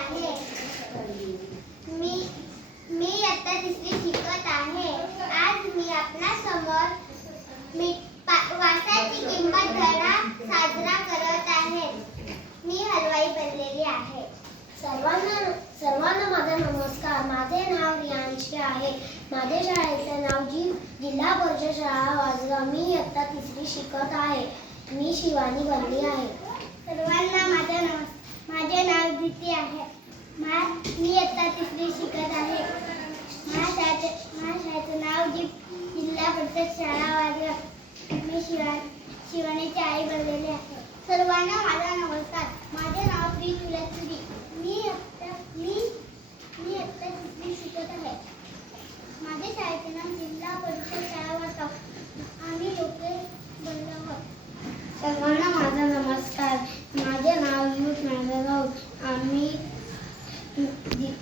आहे. मी मी इयत्ता तिसरी शिकत आहे. आज मी आपल्यासमोर मी वासाची किंमत धडा साजरा करत आहे. मी हलवाई बनलेली आहे. सर्वांना सर्वांना माझा नमस्कार. माझे नाव रियांशी आहे. माझ्या शाळेचे नाव जी जिल्हा परिषद शाळा वाजगाव मी इयत्ता तिसरी शिकत आहे. मी शिवानी बनली आहे. सर्वांना माझा नमस्कार. माझे नाव दिती आहे. मा मी आता तिसरी शिकत आहे. माझ्या शाळेचे नाव जी जिल्हा परिषद शाळा वाजवा. मी शिवा शिवानीची आई बनलेली आहे. सर्वांना माझा नमस्कार. माझे नाव प्री तुला मी मी इयत्ता तिसरी शिकत आहे माझ्या शाळेचे नाव जिल्हा परिषद शाळा वाजगाव आम्ही लोक बनलो आहोत सर्वांना माझा नमस्कार माझे नाव युथ नागराव आम्ही जि-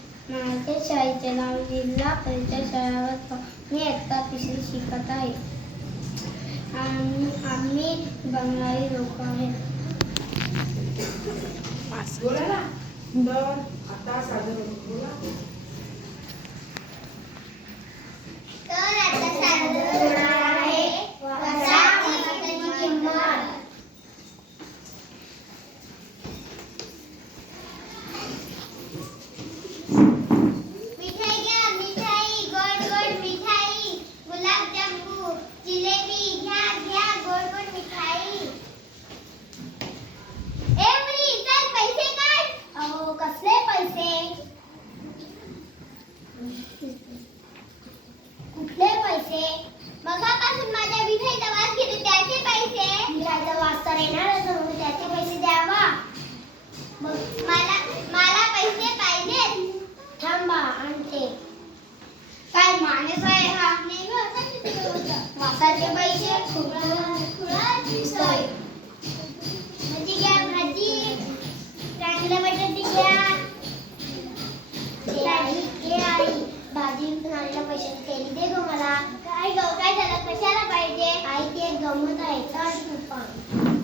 माझ्या शाळेचे नाव जिल्हा परिषद शाळा मी आता तिसरी शिकत आहे. आम्ही आम्ही बंगाली लोक आहेत. मगापासून माझ्या विठाईचा वास घेतो त्याचे पैसे. विठाईचा वास तर येणारच ना, हो, त्याचे पैसे द्यावा. मग मला मला पैसे पाहिजेत थांबा आणते. काय माणूस आहे हा? नाही वासाचे पैसे भाजी म्हणजे घ्या भाजी. चांगलं बटाटे घ्या. ते आई आई भाजी नाण्याच्या पैशाची थैली दे गो मला. काय गं काय झालं? कशाला पाहिजे? आई ते गमत आहे चल तू पण.